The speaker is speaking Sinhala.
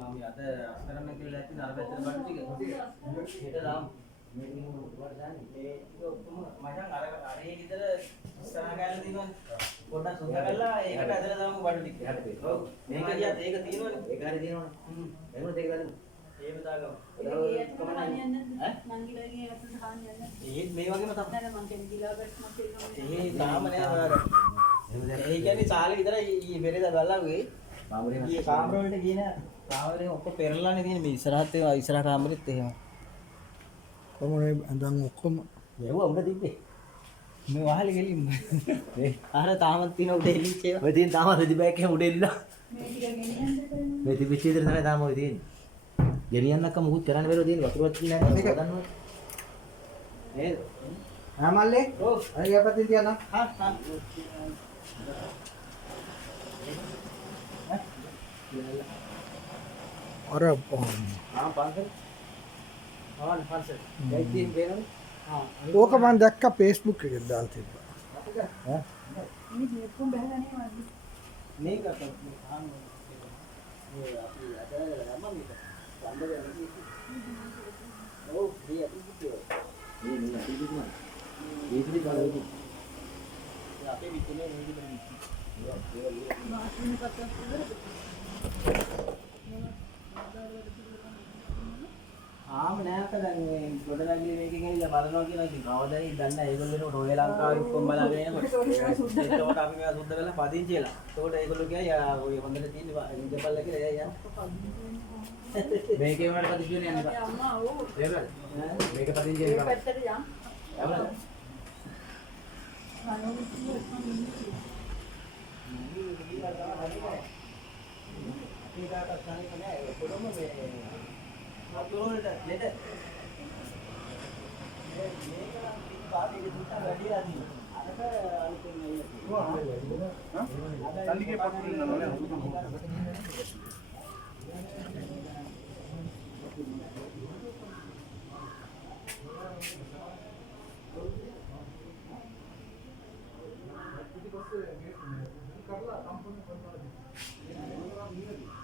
මම අද අස්තරම කියලා ඇති අර පැත්තට බඩු ටික හෙට දාමු මේ වට දාන්නේ මේ ඔක්කොම මචං අරේ ගෙදර ඉස්සරහ ගෑල්ල තියෙනවනේ පොඩ්ඩක් සුද්ධ කරලා ඒකට ඇදලා දාමු බඩු ටික ඔව් මේක ගියත් ඒක තියෙනවනේ ඒක හරි තියෙනවනේ එමුණත් ඒක බලමු ඒක දාගමු ඒක කමන්නේ ඈ මං ගිලගේ අතට හාන්න යන්න ඒත් මේ වගේම තමයි නෑ මං කියන්නේ ගිලාකට මම තේරෙන්නේ ඒ තාම නෑ ඔයාලා ඒ කියන්නේ සාලේ විතරයි ඊ පෙරේද බල්ලාගේ කාමරේ මේ කාමර වලට ගියේ නෑ කාමරේ ඔක්කොම පෙරලානේ තියෙන්නේ මේ ඉස්සරහත් ඒ ඉස්සරහ කාමරෙත් එහෙම කොහොමද දැන් ඔක්කොම මෙව්වා උඩ තිබ්බේ මේ වහලේ ගෙලින්න මේ අර තාමත් තියෙන උඩ එලිච්ච ඒවා ඔය තියෙන තාම රෙදි බෑග් එකේ උඩ එලිලා මේ ටික ගෙනියන්නද මේ තිබිච්ච විතර තමයි තාම ඔය තියෙන්නේ ගෙනියන්නක්ක මුකුත් කරන්න බැරුව තියෙන්නේ වතුරවත් කියලා නෑ මේක ගන්නවත් නේද ආ මල්ලේ ඔව් අර ගියපතින් තියන්න හා අර පන්සල් ආන් පන්සල් දැක්කේ බේරනේ ඕක මම දැක්ක Facebook එකේ දාලා තිබ්බා ඈ මේක ආන් මේ අපි අදලා ගමන් මේක සම්බන්ධ ඔව් මේ අපි කිව්වා මේ අපි කිව්වා මේ ඉතිරි බලවෙන්නේ අපේ විතරේ නේද ආම නෑක දැන් මේ ගොඩනැගිලි මේකෙන් ඇවිල්ලා බලනවා කියලා ඉතින් කවදාද දන්නේ ඒගොල්ලෝ එනකොට ඔය ලංකාවේ ඔක්කොම බලාගෙන එනකොට ඒකට අපි මේවා සුද්ධ කරලා පදිංචි වෙලා. ඒකට ඒගොල්ලෝ කියයි ඔය හොඳට තියෙන ඉඳපල්ල කියලා එයා යන්න. මේකේ වුණාට පදිංචි වෙන්නේ යන්න බෑ. අම්මා ඕ. ඒකද? මේක පදිංචි වෙනවා. මේ පැත්තට යන්න. යවලද? අතෝරට ලෙඩ මේක නම් පාඩේ දුට්ට වැඩිලා තියෙනවා අරක අලුතෙන් නේ තල්ලිගේ පටුලින් නෝනේ කරලා කම්පැනි කරනවා